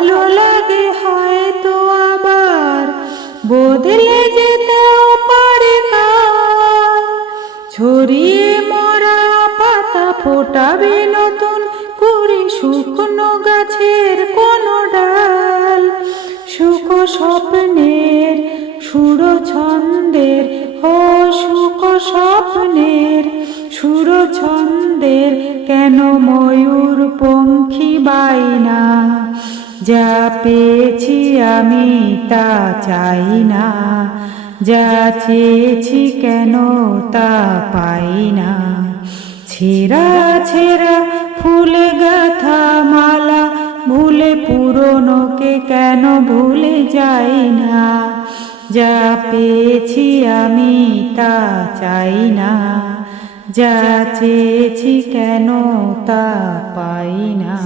ভালো লাগে হয়তো আবার বদলে যেতেও পারে কাল। ছড়িয়ে মরা পাতা ফোটাবে নতুন কুড়ি শুকনো গাছের কোনো ডাল। সুখ স্বপ্নের সুর ছন্দের সুখ স্বপ্নের সুর ছন্দের কেন ময়ূর পঙ্খী বাইনা। যা পেয়েছি আমি তা চাই না, যা চেয়েছি কেন তা পাই না। ছেঁড়া ছেঁড়া ফুল গাঁথা মালা ভুলে পুরনোকে কেন ভুলে যাই না। যা পেয়েছি আমি তা চাই না, যা চেয়েছি কেন তা পাই না।